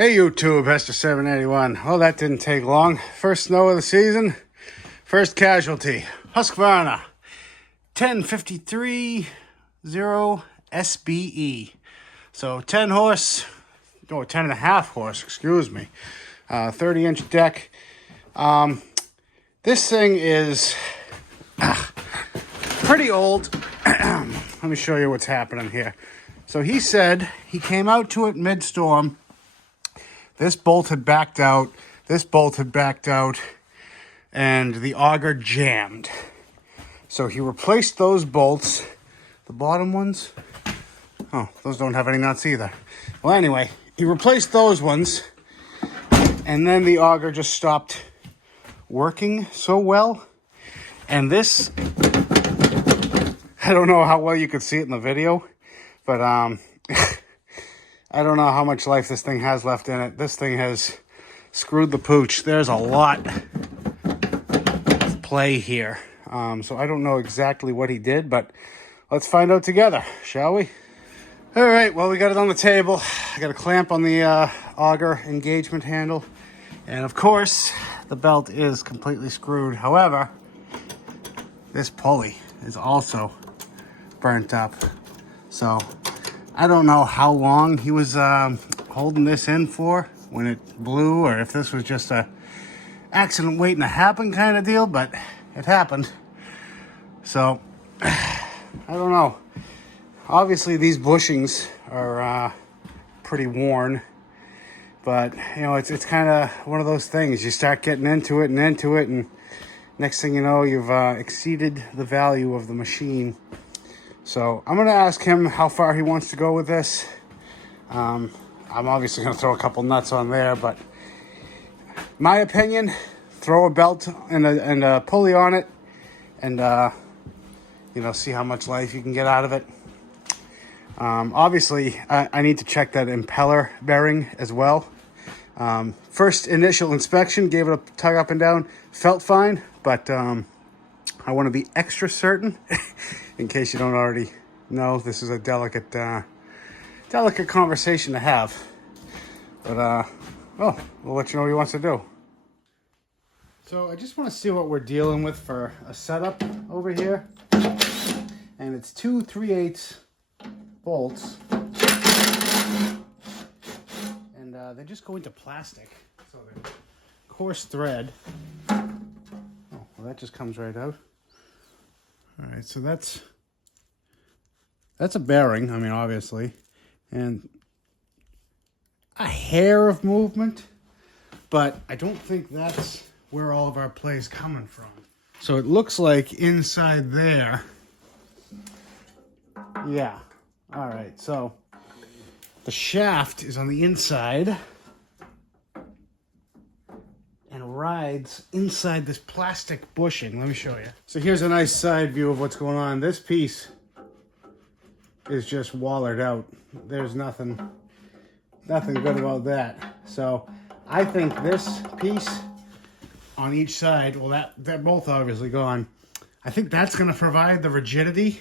Hey YouTube, Hester781. Well, that didn't take long. First snow of the season, first casualty. Husqvarna, 1053-0 SBE. So 10 horse, no, 10 and a half horse, excuse me. 30-inch deck. This thing is pretty old. Let me show you what's happening here. So he said he came out to it mid-storm. This bolt had backed out, this bolt had backed out, and the auger jammed. So he replaced those bolts, the bottom ones. Oh, those don't have any nuts either. Well, anyway, he replaced those ones, and then the auger just stopped working so well. And this, I don't know how well you could see it in the video, but I don't know how much life this thing has left in it. This thing has screwed the pooch. There's a lot of play here. So I don't know exactly what he did, but let's find out together, shall we? All right, well, we got it on the table. I got a clamp on the auger engagement handle. And of course, the belt is completely screwed. However, this pulley is also burnt up. So I don't know how long he was holding this in for when it blew, or if this was just a accident waiting to happen kind of deal, but it happened. So I don't know. Obviously these bushings are pretty worn, but you know, it's kind of one of those things. You start getting into it, and next thing you know, you've exceeded the value of the machine. So I'm going to ask him how far he wants to go with this. I'm obviously going to throw a couple nuts on there, but my opinion, throw a belt and a pulley on it, and you know, see how much life you can get out of it. Obviously, I need to check that impeller bearing as well. First initial inspection, gave it a tug up and down, felt fine, but I want to be extra certain. In case you don't already know, this is a delicate conversation to have. But, well, we'll let you know what he wants to do. So I just want to see what we're dealing with for a setup over here. And it's 2 3/8 bolts. And they just go into plastic. So they're coarse thread. Oh, well, that just comes right out. All right, so that's a bearing, I mean, obviously, and a hair of movement, but I don't think that's where all of our play is coming from. So it looks like inside there, yeah, all right, so the shaft is on the inside and rides inside this plastic bushing. Let me show you. So here's a nice side view of what's going on. This piece is just wallered out. There's nothing good about that. So I think this piece on each side, well, they're both obviously gone. I think that's going to provide the rigidity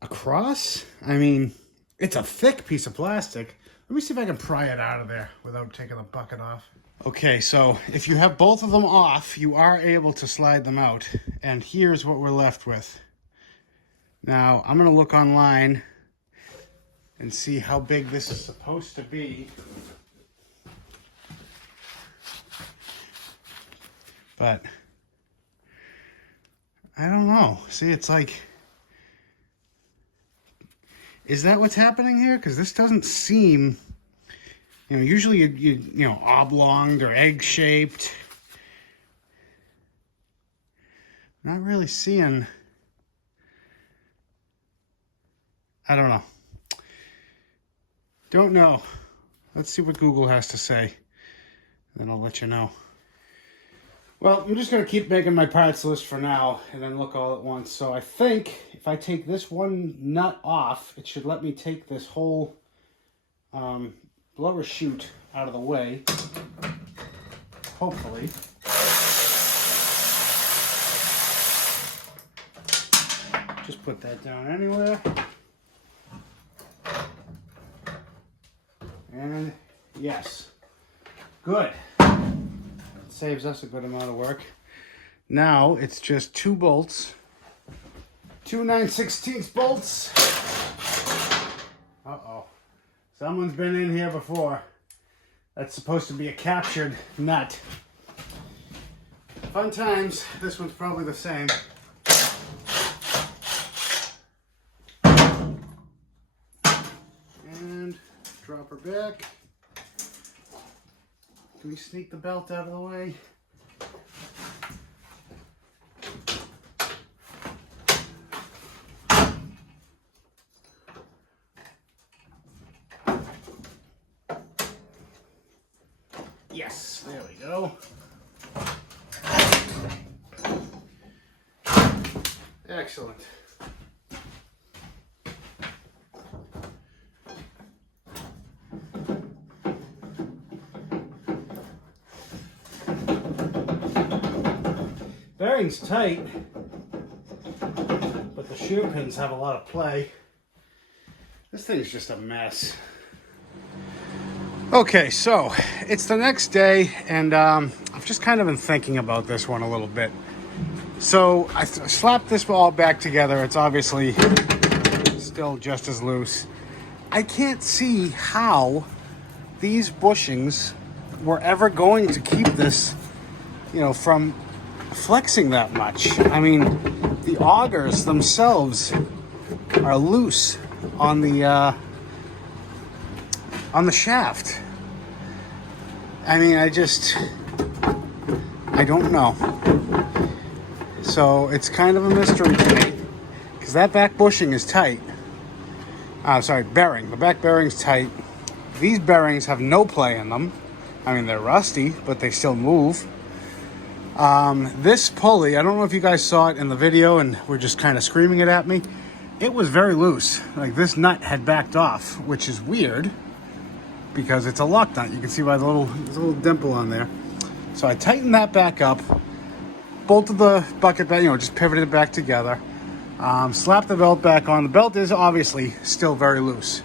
across. I mean, it's a thick piece of plastic. Let me see if I can pry it out of there without taking the bucket off. Okay, so if you have both of them off, you are able to slide them out. And here's what we're left with. Now, I'm going to look online and see how big this is supposed to be. But I don't know. See, it's like, is that what's happening here? Because this doesn't seem, you know, usually you know, oblonged or egg-shaped. Not really seeing, I don't know. Don't know. Let's see what Google has to say. Then I'll let you know. Well, I'm just going to keep making my parts list for now and then look all at once. So I think if I take this one nut off, it should let me take this whole blower chute out of the way. Hopefully. Just put that down anywhere. And Yes. Good. That saves us a good amount of work. Now it's just 2 bolts. 2 9/16 bolts. Uh-oh. Someone's been in here before. That's supposed to be a captured nut. Fun times. This one's probably the same. And drop her back. Can we sneak the belt out of the way? Yes, there we go. Excellent. Bearing's tight, but the shear pins have a lot of play. This thing's just a mess. Okay, so it's the next day, and I've just kind of been thinking about this one a little bit. So I slapped this all back together. It's obviously still just as loose. I can't see how these bushings were ever going to keep this, you know, from flexing that much. I mean, the augers themselves are loose on the shaft. I mean, I don't know. So it's kind of a mystery to me, because that back bushing is tight. Bearing. The back bearing's tight. These bearings have no play in them. I mean, they're rusty, but they still move. This pulley, I don't know if you guys saw it in the video and were just kind of screaming it at me. It was very loose. Like, this nut had backed off, which is weird, because it's a lock nut. You can see by there's a little dimple on there. So I tightened that back up, bolted the bucket back, just pivoted it back together, slapped the belt back on. The belt is obviously still very loose.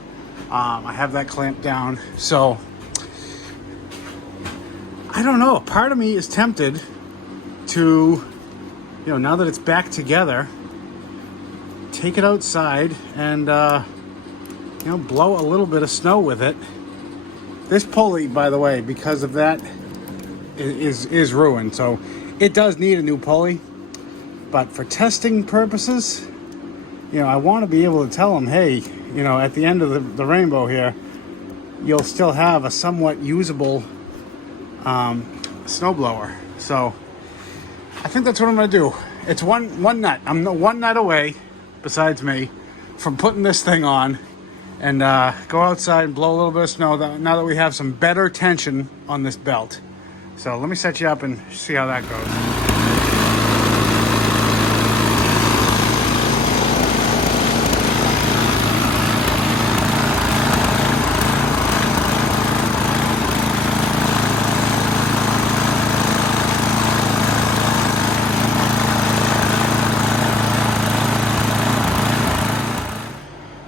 I have that clamped down. So I don't know. Part of me is tempted to, now that it's back together, take it outside and, blow a little bit of snow with it. This pulley, by the way, because of that, is ruined. So it does need a new pulley. But for testing purposes, I want to be able to tell them, hey, at the end of the rainbow here, you'll still have a somewhat usable snowblower. So I think that's what I'm going to do. It's one nut. I'm one nut away, besides me, from putting this thing on and go outside and blow a little bit of snow now that we have some better tension on this belt. So let me set you up and see how that goes.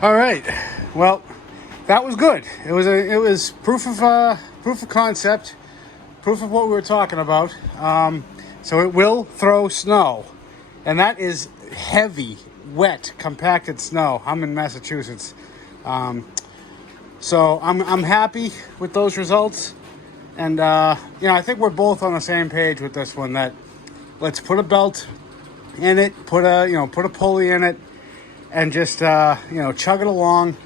All right, well, that was good. It was proof of concept, proof of what we were talking about. So it will throw snow, and that is heavy, wet, compacted snow. I'm in Massachusetts, so I'm happy with those results, and I think we're both on the same page with this one. That let's put a belt in it, put a pulley in it, and just, chug it along.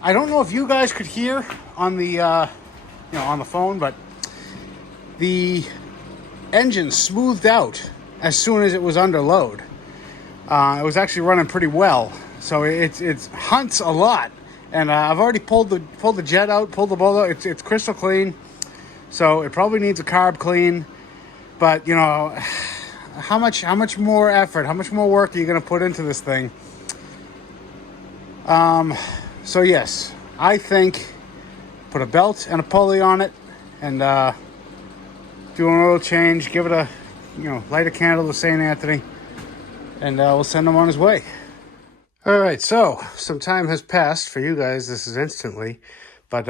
I don't know if you guys could hear on the, on the phone, but the engine smoothed out as soon as it was under load. It was actually running pretty well. So it hunts a lot. And I've already pulled the jet out, pulled the bolt out. It's crystal clean. So it probably needs a carb clean. But, how much more effort, how much more work are you going to put into this thing? So yes, I think put a belt and a pulley on it and do an oil change, give it a, light a candle to St. Anthony, and we'll send him on his way. All right, so some time has passed for you guys. This is instantly, but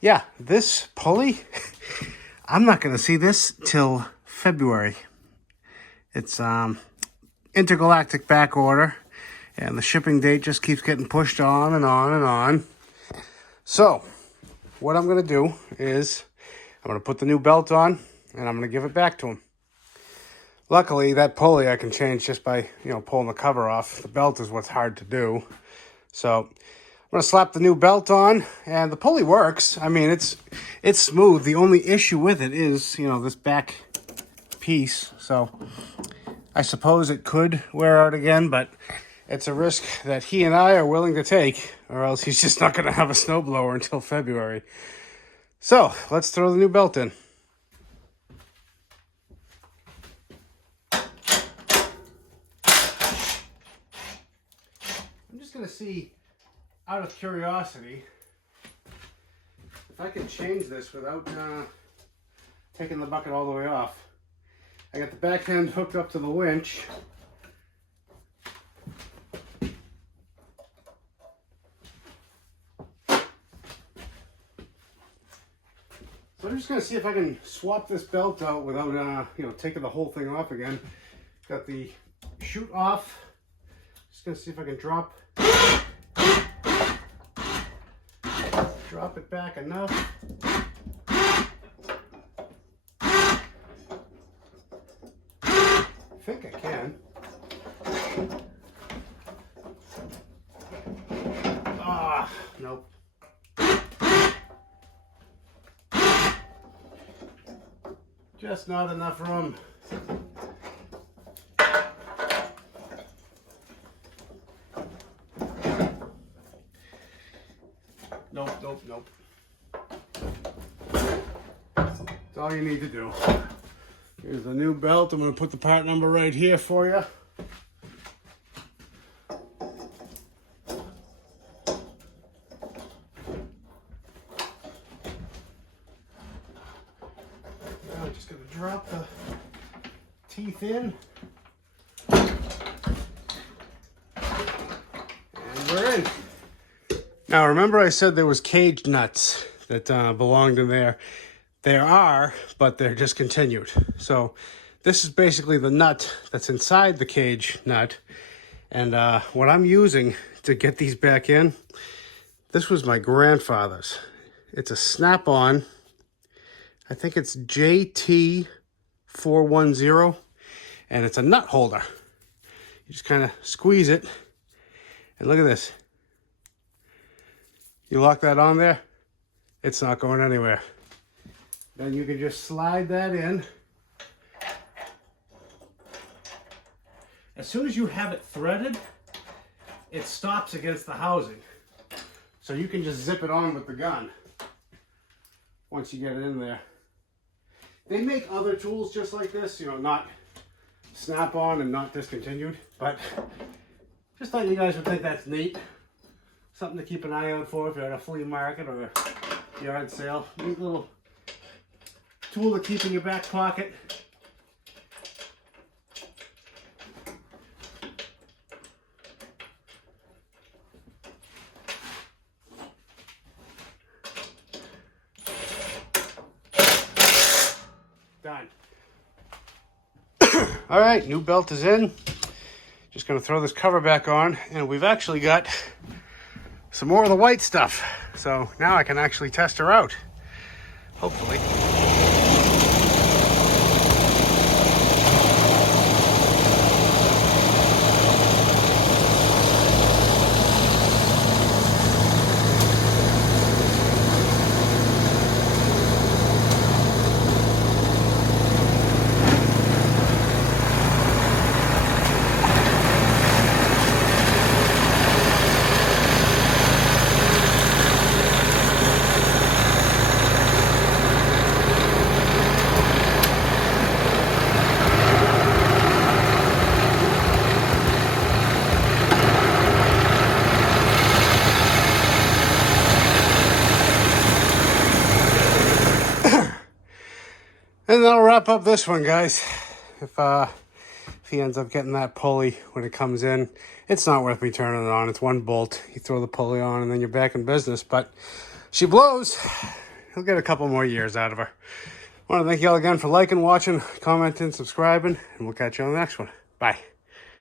Yeah, this pulley, I'm not going to see this till February. It's intergalactic back order, and the shipping date just keeps getting pushed on and on and on. So what I'm going to do is I'm going to put the new belt on, and I'm going to give it back to him. Luckily, that pulley I can change just by, pulling the cover off. The belt is what's hard to do. So I'm going to slap the new belt on, and the pulley works. I mean, it's smooth. The only issue with it is, this back piece. So I suppose it could wear out again, but it's a risk that he and I are willing to take, or else he's just not going to have a snowblower until February. So let's throw the new belt in. I'm just going to see, out of curiosity, if I can change this without taking the bucket all the way off. I got the back end hooked up to the winch. So I'm just going to see if I can swap this belt out without, taking the whole thing off again. Got the chute off. Just going to see if I can drop it back enough. I think I can. Ah, nope. Just not enough room. Nope. That's all you need to do. Here's the new belt. I'm going to put the part number right here for you. Now I'm just going to drop the teeth in. And we're in. Now remember I said there was cage nuts that belonged in there. There are, but they're discontinued. So this is basically the nut that's inside the cage nut. And what I'm using to get these back in, this was my grandfather's. It's a snap-on. I think it's JT410. And it's a nut holder. You just kind of squeeze it. And look at this. You lock that on there, it's not going anywhere. Then you can just slide that in. As soon as you have it threaded, it stops against the housing. So you can just zip it on with the gun once you get it in there. They make other tools just like this, not snap-on and not discontinued, but just thought you guys would think that's neat. Something to keep an eye out for if you're at a flea market or a yard sale. Neat little tool to keep in your back pocket. Done. All right, new belt is in. Just going to throw this cover back on, and we've actually got some more of the white stuff. So now I can actually test her out, hopefully. And that'll wrap up this one, guys. If he ends up getting that pulley when it comes in, it's not worth me turning it on. It's one bolt. You throw the pulley on and then you're back in business. But she blows. he'll get a couple more years out of her. I want to thank y'all again for liking, watching, commenting, subscribing, and we'll catch you on the next one. Bye.